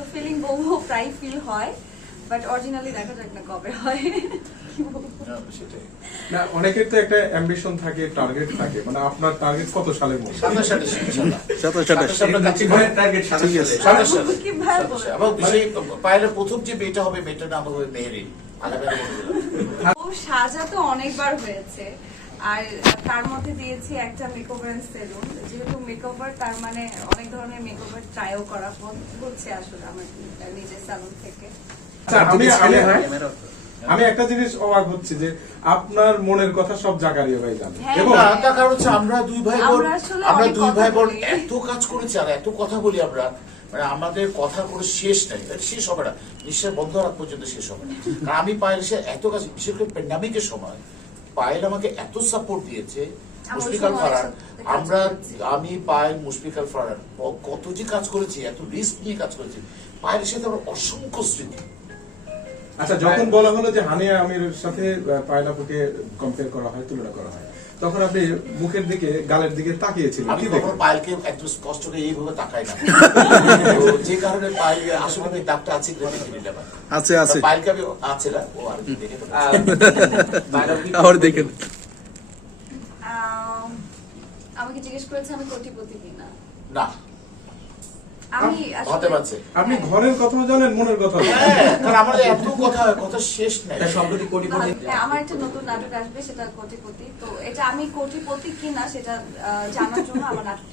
তো ফিলিং বহু প্রায় ফিল হয়, বাট অরিজিনালি দেখা যাক না কবে হয়। না, অনেকের তো একটা অ্যাম্বিশন থাকে, টার্গেট থাকে, মানে আপনার টার্গেট কত সালের মধ্যে? 27 কি ভাই বলে এবং সেই পায়েলের প্রথম যে মেয়েটা হবে, মেয়েটার নাম হবে মেহেরিন। ও সাজা তো অনেকবার হয়েছে, আর তার মধ্যে দিয়েছি একটা মেকওভার এন্ড সেলুন। যেহেতু মেকওভার, তার মানে অনেক ধরনের মেকওভার ট্রাইও করা হচ্ছে আসলে আমার নিজের স্যালুন থেকে। আচ্ছা, আমি একটা জিনিস অবাক হচ্ছি যে আপনার মনের কথা সব জাকারিয়া ভাই জানে, হ্যাঁ, এবং হ্যাঁ। তার কারণ হচ্ছে আমরা দুই ভাই বোন, আমরা আসলে আমরা অনেক দুই কথা ভাই বোন বলি। এত কাজ করেছি আর এত কথা বলি আমরা, মানে আমাদের কথা কোনো শেষ নাই, শেষ হবে না, নিঃশ্বাস বন্ধ রাত পর্যন্ত শেষ হবে না। কারণ আমি পায়েল সে এত কাজ, বিশেষ করে প্যান্ডামিকের সময় পায়েল আমাকে এত সাপোর্ট দিয়েছে। মুশফিকাল ফারহান, আমি পায়েল, মুশফিকাল ফারহান কত যে কাজ করেছি, এত রিস্ক নিয়ে কাজ করেছি। পায়েলের সাথে আমার অসংখ্য স্মৃতি। আচ্ছা, যখন বলা হলো যে হানিয়া আমিরের সাথে পায়েল আপুকে কম্পেয়ার করা হয়, তুলনা করা হয়, তখন আপনি মুখের দিকে, গালের দিকে তাকিয়েছিলেন আমি কি কখনো দেখে? পায়েলকে একটু স্পষ্ট করে এইভাবে তাকাই না। তো যে কারণে পায়েল আসলে আমি দাগটা আছে কিনা দেখে নিলাম। আছে আছে পায়েলকে আমি আছে না, ও আর কি দেখে আবার দেখেন। আমাকে জিজ্ঞেস করেছে আমি কোটিপতি কিনা। না, আমি হতে পারছে। আপনি ঘরের কথাও জানেন, মনের কথাও জানেন। হ্যাঁ, কারণ আমাদের এত কথা শেষ নাই। সম্প্রতি কোটিপতি হ্যাঁ, আমার একটা নতুন নাটক আসবে, সেটা কোটিপতি। তো এটা আমি কোটিপতি কিনা সেটা জানার জন্য আমার নাটক